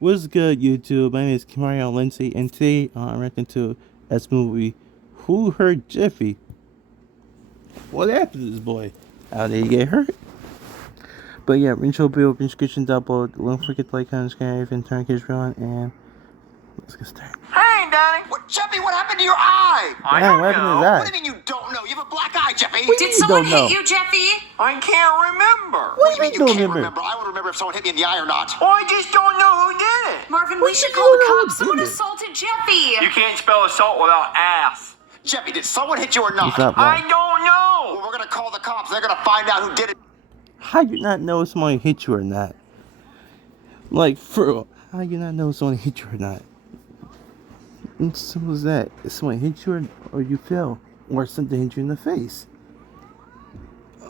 What's good, YouTube? My name is Mario Lindsay, and today I'm reacting to S movie. Who hurt Jeffy? What happened to this boy? How did he get hurt? But yeah, intro bill, description down below. Don't forget to like, comment, subscribe, and turn kids on, and let's get started. Hey, Danny! What, Jeffy, what happened to your eye? I don't know. What happened to his eye? What do you mean you don't know? You have a black eye, Jeffy! Did someone hit you, Jeffy? I can't remember. What do you mean you can't remember? I would remember if someone hit me in the eye or not. Oh, I just don't know who did it. Marvin, What we do should you call the know who cops. Someone did it? assaulted Jeffy. You can't spell assault without ass. Jeffy, did someone hit you or not? He's not I wrong. don't know. Well, we're gonna call the cops. They're gonna find out who did it. How do you not know if someone hit you or not? Like, for real, how do you not know if someone hit you or not? What simple as that? If someone hit you or you fell, or something hit you in the face.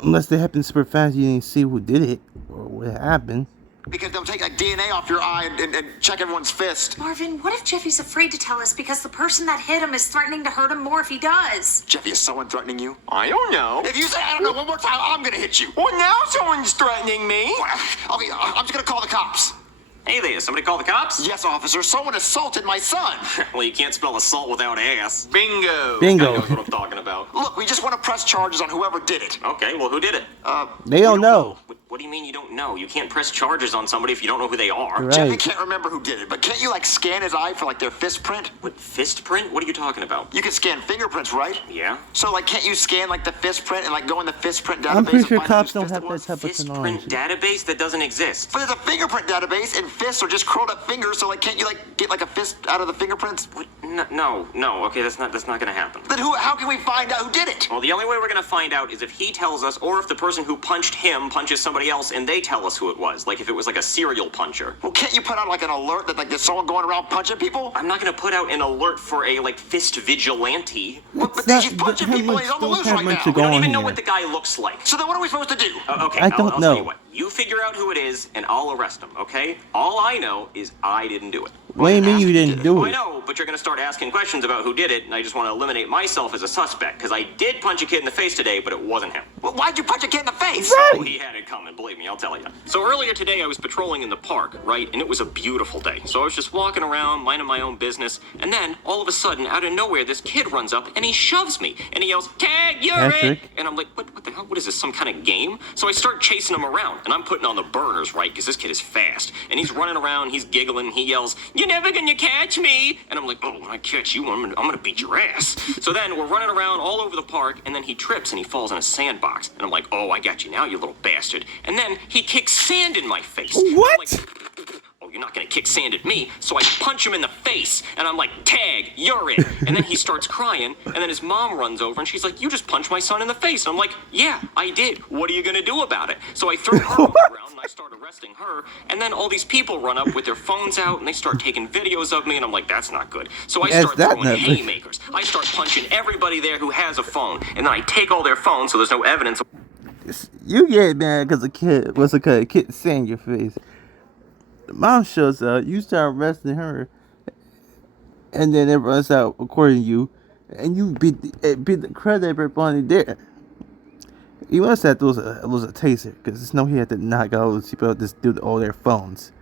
Unless they happened super fast, you didn't see who did it or what happened. Because they'll take like DNA off your eye and check everyone's fist. Marvin, what if Jeffy's afraid to tell us because the person that hit him is threatening to hurt him more if he does? Jeffy, is someone threatening you? I don't know. If you say I don't know one more time, I'm gonna hit you. Well, now someone's threatening me. Okay, I'm just gonna call the cops. Hey there, somebody call the cops? Yes, officer, someone assaulted my son. Well, you can't spell assault without ass. Bingo. I Bingo. know what I'm talking about. Look, we just want to press charges on whoever did it. Okay, well, who did it? They don't know. What do you mean you don't know? You can't press charges on somebody if you don't know who they are. Right. Jeffy can't remember who did it, but can't you like scan his eye for like their fist print? What, fist print? What are you talking about? You can scan fingerprints, right? Yeah? So like, can't you scan like the fist print and like go in the fist print database? I'm pretty and sure find cops whose don't fist have it that was? type of Fist print technology. database? That doesn't exist. But there's a fingerprint database, and fists are just curled up fingers. So like, can't you like get like a fist out of the fingerprints? What? No. Okay, that's not gonna happen. Then who? How can we find out who did it? Well, the only way we're gonna find out is if he tells us, or if the person who punched him punches somebody else and they tell us who it was. Like if it was like a serial puncher. Well, can't you put out like an alert that like there's someone going around punching people? I'm not gonna put out an alert for a like fist vigilante. But It's not- he's punching how people. much- He's on the don't loose have right much now. to We go don't on even know here. what the guy looks like. So then what are we supposed to do? Okay, I don't I'll know. tell you what. You figure out who it is, and I'll arrest him, okay? All I know is I didn't do it. What do you mean you didn't do I it? know, but you're gonna start asking questions about who did it, and I just want to eliminate myself as a suspect, because I did punch a kid in the face today, but it wasn't him. Well, why'd you punch a kid in the face? Oh, he had it coming, believe me, I'll tell you. So earlier today, I was patrolling in the park, right? And it was a beautiful day. So I was just walking around, minding my own business, and then, all of a sudden, out of nowhere, this kid runs up, and he shoves me. And he yells, "Tag, you're it!" Patrick. And I'm like, what the hell? What is this, some kind of game? So I start chasing him around, and I'm putting on the burners, right? Because this kid is fast. And he's running around, he's giggling, he yells, "You're never gonna catch me!" And I'm like, oh, when I catch you, I'm gonna beat your ass. So then we're running around all over the park, and then he trips and he falls in a sandbox. And I'm like, oh, I got you now, you little bastard. And then he kicks sand in my face. And I'm What? like, oh, you're not gonna kick sand at me. So I punch him in the face, and I'm like, "Tag, you're it." And then he starts crying, and then his mom runs over, and she's like, "You just punched my son in the face." And I'm like, "Yeah, I did. What are you gonna do about it?" So I throw her on the ground, and I start arresting her, and then all these people run up with their phones out, and they start taking videos of me, and I'm like, that's not good. So I Yes, start that throwing not good. haymakers. I start punching everybody there who has a phone, and then I take all their phones, so there's no evidence. You get mad because a kid saying your face. The mom shows up, you start arresting her, and then it runs out according to you, and you beat the crud out of everybody there. You must have those it was a taser, because it's no he had to knock out those people just do all their phones.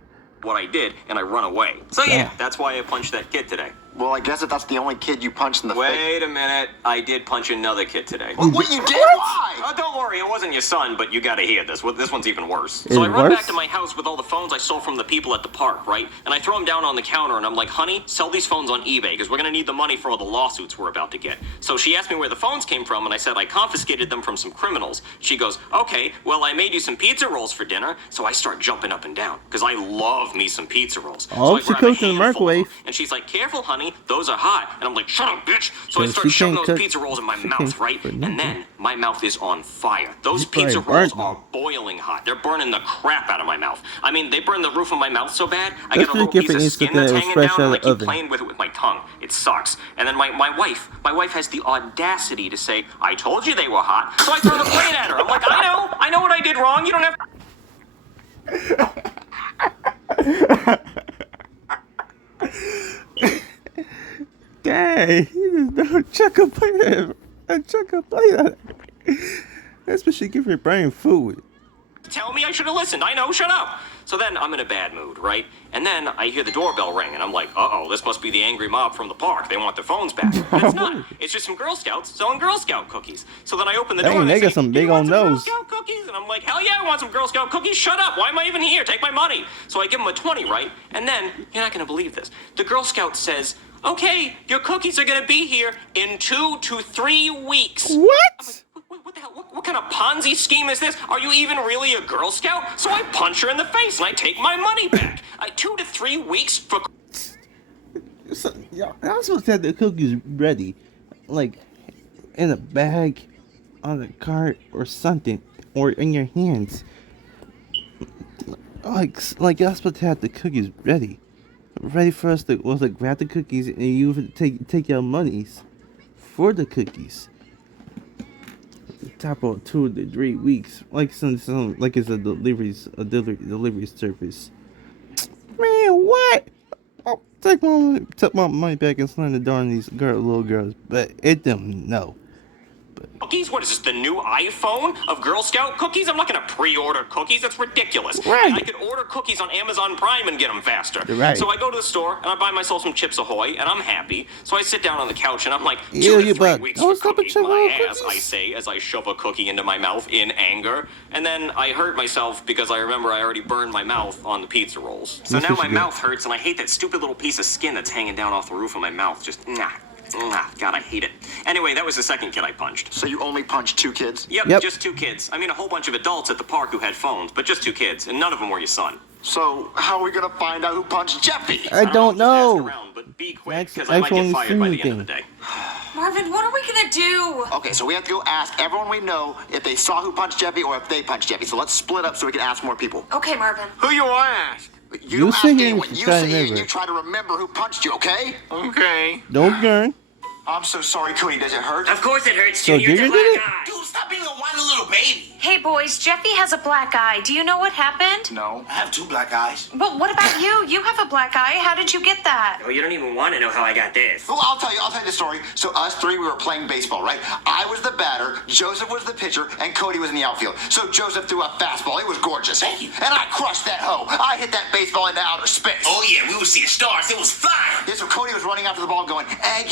What I did, and I run away. So yeah, Yeah. that's why I punched that kid today. Well, I guess if that's the only kid you punched in the face. Wait a minute, I did punch another kid today. What you did? Why? Don't worry, it wasn't your son, but you gotta hear this. This one's even worse. Is So I it run worse? back to my house with all the phones I stole from the people at the park, right? And I throw them down on the counter, and I'm like, "Honey, sell these phones on eBay, because we're gonna need the money for all the lawsuits we're about to get." So she asked me where the phones came from, and I said I confiscated them from some criminals. She goes, "Okay, well, I made you some pizza rolls for dinner." So I start jumping up and down, because I love me some pizza rolls. Oh, so I she grab a cooked in the handful of them, microwave. and she's like, "Careful, honey, those are hot." And I'm like, "Shut up, bitch." So I So start she shoving can't those cook- pizza rolls in my she mouth, can't right? cook for And nothing. then my mouth is on fire. Those You probably pizza rolls burnt are them. boiling hot. They're burning the crap out of my mouth. I mean, they burn the roof of my mouth so bad, I Let's get a little look if piece it of needs to skin that's get hanging fresh down, and out I of the keep oven. playing with it with my tongue. It sucks. And then my wife has the audacity to say, "I told you they were hot." So I throw the plate at her. I'm like, I know what I did wrong. You don't have Dang, you just don't chuck a plate at him. Chuck a plate at him. That's what she give her brain food. tell me I should have listened. I know, shut up. So then I'm in a bad mood, right? And then I hear the doorbell ring, and I'm like, uh-oh, this must be the angry mob from the park. They want their phones back. But it's not. It's just some Girl Scouts selling Girl Scout cookies. So then I open the door Dang, and they they got say, some "Do you big want old some Girl nose." Scout cookies?" And I'm like, hell yeah, I want some Girl Scout cookies. Shut up. Why am I even here? Take my money. So I give them a 20, right? And then, you're not going to believe this. The Girl Scout says, okay, your cookies are going to be here in 2 to 3 weeks. What? What the hell? What kind of Ponzi scheme is this? Are you even really a Girl Scout? So I punch her in the face and I take my money back. 2 to 3 weeks for... So, I'm supposed to have the cookies ready, like in a bag, on a cart, or something, or in your hands. Like you're supposed to have the cookies ready for us to grab the cookies and you take your monies for the cookies. Top of 2 to 3 weeks, like some like it's a delivery service. Man, what? I'll take my money back and slam the door on these little girls, but it them no. Cookies? What is this, the new iPhone of Girl Scout cookies? I'm not gonna pre-order cookies. That's ridiculous. Right. I could order cookies on Amazon Prime and get them faster. Right. So I go to the store and I buy myself some Chips Ahoy and I'm happy. So I sit down on the couch and I'm like, 2 Yeah, to you 3 bet. weeks Oh, for stop cookies, it, my Chips ass, Ahoy I say as I shove a cookie into my mouth in anger. And then I hurt myself because I remember I already burned my mouth on the pizza rolls. So That's now what my you get. mouth hurts and I hate that stupid little piece of skin that's hanging down off the roof of my mouth. Just, God, I hate it. Anyway, that was the second kid I punched. So you only punched 2 kids? Yep. Just 2 kids. I mean, a whole bunch of adults at the park who had phones, but just 2 kids, and none of them were your son. So how are we gonna find out who punched Jeffy? I don't Just ask know. around, but be quick, That's because I might actually get fired by the end of anything. the day. Marvin, what are we gonna do? Okay, so we have to go ask everyone we know if they saw who punched Jeffy or if they punched Jeffy. So let's split up so we can ask more people. Okay, Marvin. Who you want to ask? You You don't sit ask here anyone. and You try to sit here and remember. you try to remember who punched you, okay? Okay. Don't burn. I'm so sorry, Cody. Does it hurt? Of course it hurts, So Junior. It's a Junior black did it? eye. Dude, stop being a whiny little baby. Hey, boys, Jeffy has a black eye. Do you know what happened? No. I have 2 black eyes. Well, what about you? You have a black eye. How did you get that? Oh, you don't even want to know how I got this. Well, I'll tell you the story. So us 3, we were playing baseball, right? I was the batter, Joseph was the pitcher, and Cody was in the outfield. So Joseph threw a fastball. It was gorgeous. Thank you. And I crushed that hoe. I hit that baseball into outer space. Oh yeah, we were seeing stars. It was flying. Yeah, so Cody was running after the ball going, I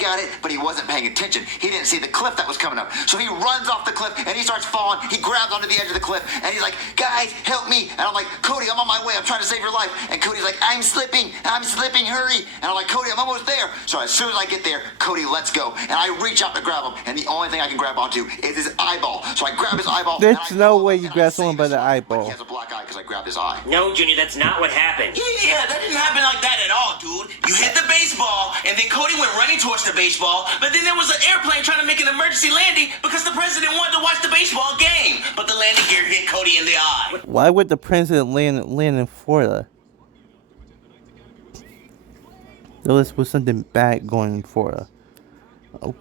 got it, but he wasn't paying attention. He didn't see the cliff that was coming up. So he runs off the cliff and he starts falling. He grabs onto the edge of the cliff and he's like, guys, help me. And I'm like, Cody, I'm on my way. I'm trying to save your life. And Cody's like, I'm slipping, hurry. And I'm like, Cody, I'm almost there. So as soon as I get there, Cody lets go. And I reach out to grab him. And the only thing I can grab onto is his eyeball. So I grab his eyeball. There's and I no pull way him you and grab I someone save by his the life. But eyeball. he has a black eye because I grabbed his eye. No, Junior, that's not what happened. Yeah, that didn't happen like that at all, dude. You hit the baseball, and then Cody went running towards the baseball, but then there was an airplane trying to make an emergency landing because the president wanted to watch the baseball game. But the landing gear hit Cody in the eye. Why would the president land in Florida? Unless was something bad going in Florida.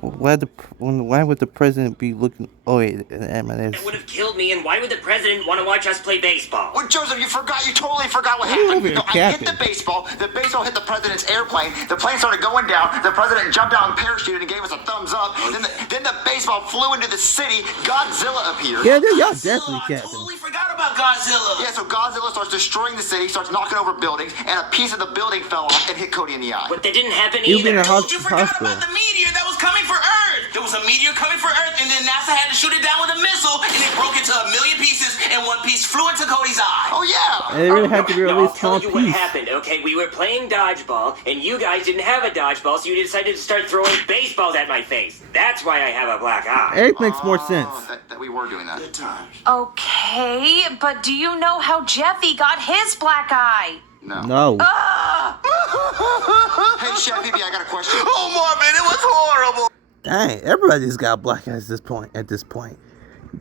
Why would the president be looking? Oh wait, That would have killed me, and why would the president want to watch us play baseball? Well, Joseph, you totally forgot what Ooh, happened. you're I hit capping. the baseball hit the president's airplane, the plane started going down, the president jumped out and parachuted and gave us a thumbs up, then the baseball flew into the city, Godzilla appeared. Yeah, y'all Godzilla, definitely I capping. totally forgot about Godzilla. Yeah, so Godzilla starts destroying the city, starts knocking over buildings, and a piece of the building fell off and hit Cody in the eye. But that didn't happen You've been either. in a Dude, you forgot hospital. about the meteor that was coming for Earth. There was a meteor coming for Earth, and then NASA had to shoot it down with a missile, and it broke into a million pieces, and one piece flew into Cody's eye. Oh yeah! And it really had to be No, really I'll tell small you what piece. happened, okay? We were playing dodgeball, and you guys didn't have a dodgeball, so you decided to start throwing baseballs at my face. That's why I have a black eye. It makes more sense. That we were doing that. Good times. Okay, but do you know how Jeffy got his black eye? No. No. Hey, Chef BB, I got a question. Oh, Marvin, it was horrible. Dang, everybody's got black eyes at this point.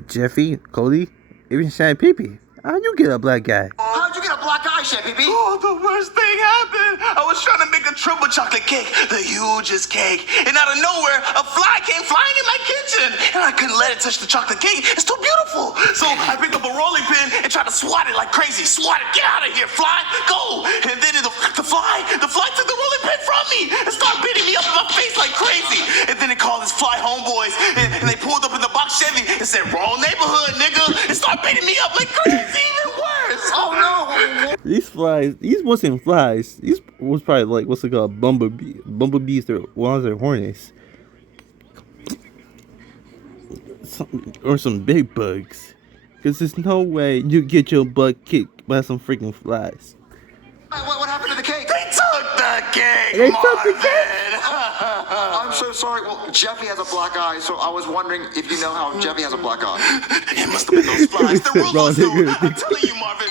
Jeffy, Cody, even Shine Pee-Pee. How'd you get a black guy? How'd you get a black eye, Chef BB? Oh, the worst thing happened. I was trying to make a triple chocolate cake, the hugest cake. And out of nowhere, a fly came flying in my kitchen. And I couldn't let it touch the chocolate cake. It's too beautiful. So I picked up a rolling pin and tried to swat it like crazy. Swat it. Get out of here, fly. Go. And then the fly took the rolling pin from me and started beating me up in my face like crazy. And then it called his fly homeboys. And they pulled up in the box Chevy and said, wrong neighborhood, nigga. And started beating me up like crazy. Even worse. Oh no! These flies, these wasn't flies. These was probably like what's it called, bumblebee. Bumblebees are ones are hornets, or some big bugs. Cause there's no way you get your butt kicked by some freaking flies. What happened to the cake? They took the cake, They took the Marvin. I'm so sorry. Well, Jeffy has a black eye, so I was wondering if you know how Jeffy has a black eye. It must have been those flies. They're real Wrong, close to him. nigga. I'm telling you, Marvin.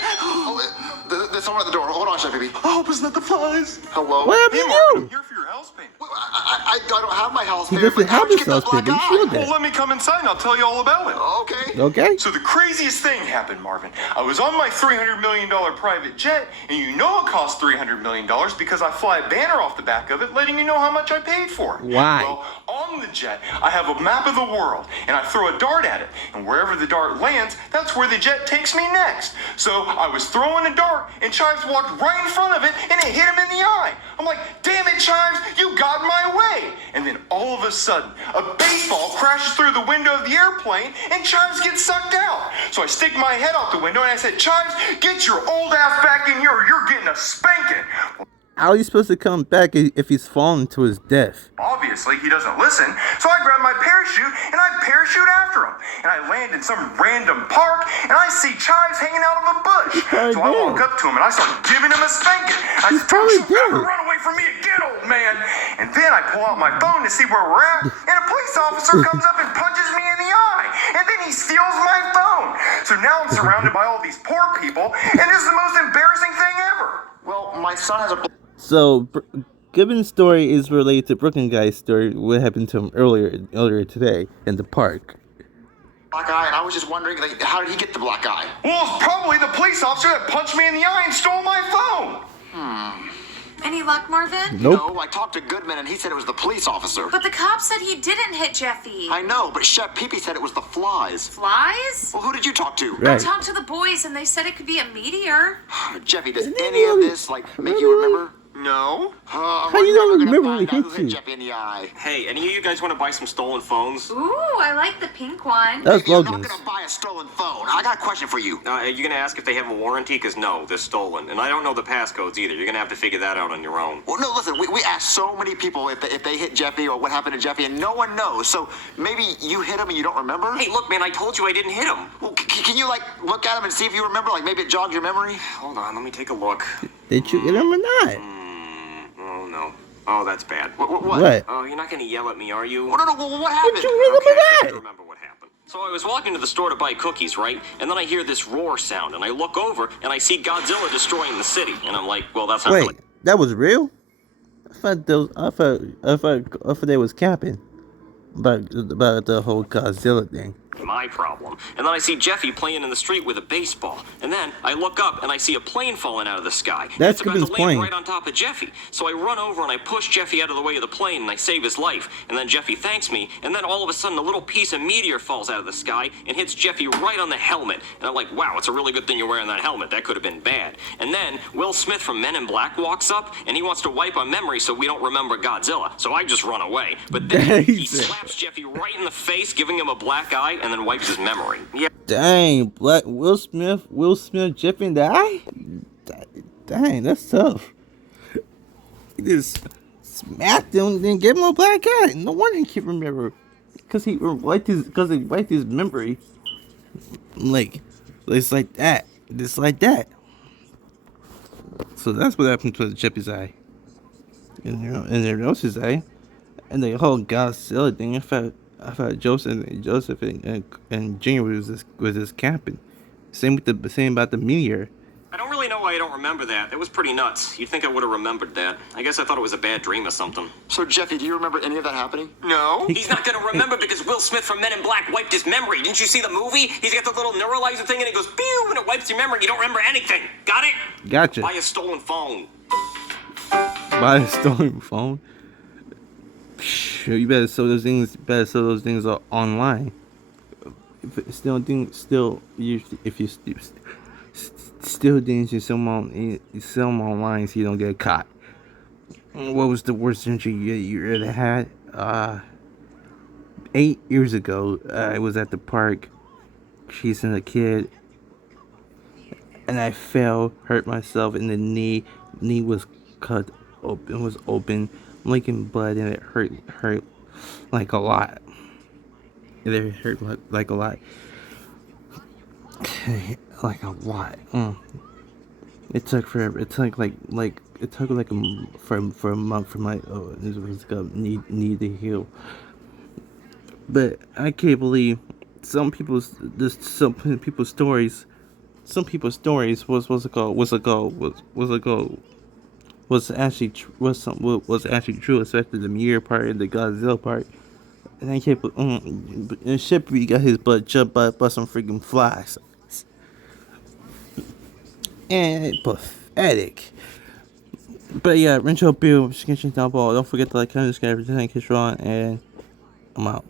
There's someone at the door. Hold on, Jeffy. I hope it's not the flies. Hello? What happened to you? here for your house paint. I don't have my house He painted, doesn't but how'd have you his get the house black painted. You eye? showed that. Let me come inside and I'll tell you all about it. Okay. Okay. So the craziest thing happened, Marvin. I was on my $300 million private jet, and you know it costs $300 million because I fly a banner off the back of it letting you know how much I paid for it. Why? Well, on the jet, I have a map of the world, and I throw a dart at it, and wherever the dart lands, that's where the jet takes me next. So I was throwing a dart, and Chives walked right in front of it, and it hit him in the eye. I'm like, damn it, Chives, you got in my way. And then all of a sudden, a baseball crashes through the window of the airplane, and Chives gets sucked out. So I stick my head out the window, and I said, Chives, get your old ass back in here, or you're getting a spanking. How are you supposed to come back if he's fallen to his death? Obviously, he doesn't listen, so I grab my parachute and I parachute after him. And I land in some random park, and I see Chives hanging out of a bush. probably So I dead. walk up to him and I start giving him a spanking. I He's said, probably "Don't you ever dead. run away from me again, old man." And then I pull out my phone to see where we're at, and a police officer comes up and punches me in the eye. And then he steals my phone. So now I'm surrounded by all these poor people, and this is the most embarrassing thing ever. Well, my son has a So, Gibbon's story is related to Brooklyn guy's story. What happened to him earlier today in the park? black eye, and I was just wondering, like, how did he get the black eye? Well, it's probably the police officer that punched me in the eye and stole my phone. Any luck, Marvin? Nope. No, I talked to Goodman, and he said it was the police officer. But the cop said he didn't hit Jeffy. I know, but Chef Peepee said it was the flies. Flies? Well, who did you talk to? I Right. talked to the boys and they said it could be a meteor. Jeffy, does Isn't it any of really- this, like, make you remember? No. How you don't remember when he who hit you? Jeffy in the eye? Hey, any of you guys want to buy some stolen phones? Ooh, I like the pink one. That's Baby, I'm not Logan's. gonna buy a stolen phone. I got a question for you. Are you gonna ask if they have a warranty? Because no, they're stolen, and I don't know the passcodes either. You're gonna have to figure that out on your own. Well, no, listen, we asked so many people if they hit Jeffy or what happened to Jeffy, and no one knows. So maybe you hit him and you don't remember? Hey, look, man, I told you I didn't hit him. Well, can you, like, look at him and see if you remember? Like, maybe it jogged your memory? Hold on, let me take a look. Did you hit him or not? Oh no. Oh, that's bad. What? Oh, you're not gonna yell at me, are you? Well, no, well, what happened? Did you hit him Okay, I or not? remember what happened. So I was walking to the store to buy cookies, right? And then I hear this roar sound, and I look over, and I see Godzilla destroying the city. And I'm like, well, that's not Wait, really that was real? I thought they was capping about the whole Godzilla thing. my problem. And then I see Jeffy playing in the street with a baseball. And then I look up and I see a plane falling out of the sky. That's It's about Gibbon's to land plane. right on top of Jeffy. So I run over and I push Jeffy out of the way of the plane and I save his life. And then Jeffy thanks me. And then all of a sudden a little piece of meteor falls out of the sky and hits Jeffy right on the helmet. And I'm like, wow, it's a really good thing you're wearing that helmet. That could have been bad. And then Will Smith from Men in Black walks up and he wants to wipe our memory so we don't remember Godzilla. So I just run away. But then he Jesus. slaps Jeffy right in the face, giving him a black eye, and then wipes his memory. Yeah. Dang, Black Will Smith, Jeffy in the eye? Dang, that's tough. He just smacked him, then gave him a black eye. No wonder he can't remember, because he wiped his memory. Like, it's like that, just like that. So that's what happened to Jeffy's eye, and their else's eye, and the whole Godzilla thing. I thought Joseph and Junior was this camping. Same about the meteor. I don't really know why I don't remember that. It was pretty nuts. You'd think I would have remembered that. I guess I thought it was a bad dream or something. So, Jeffy, do you remember any of that happening? No. He's not gonna remember because Will Smith from Men in Black wiped his memory. Didn't you see the movie? He's got the little neuralizer thing and it goes pew and it wipes your memory. You don't remember anything. Got it? Gotcha. Buy a stolen phone. Buy a stolen phone. You better sell those things. Online. If you still things you sell them online so you don't get caught. What was the worst injury you ever had? 8 years ago, I was at the park chasing a kid, and I fell, hurt myself in the knee. Knee was cut open, was open, leaking blood, and it hurt like a lot. It hurt like a lot, like a lot. It took forever. It took it took like for a month for my this was gonna need to heal. But I can't believe some people's stories. Some people's stories was actually was actually true, especially the Mirror part and the Godzilla part. And I can't. And Shippy got his butt jumped by some freaking flies. And pathetic. But yeah, Rencho Bill, Skin Down Ball. Don't forget to like, comment, subscribe, everything, kiss wrong, and I'm out.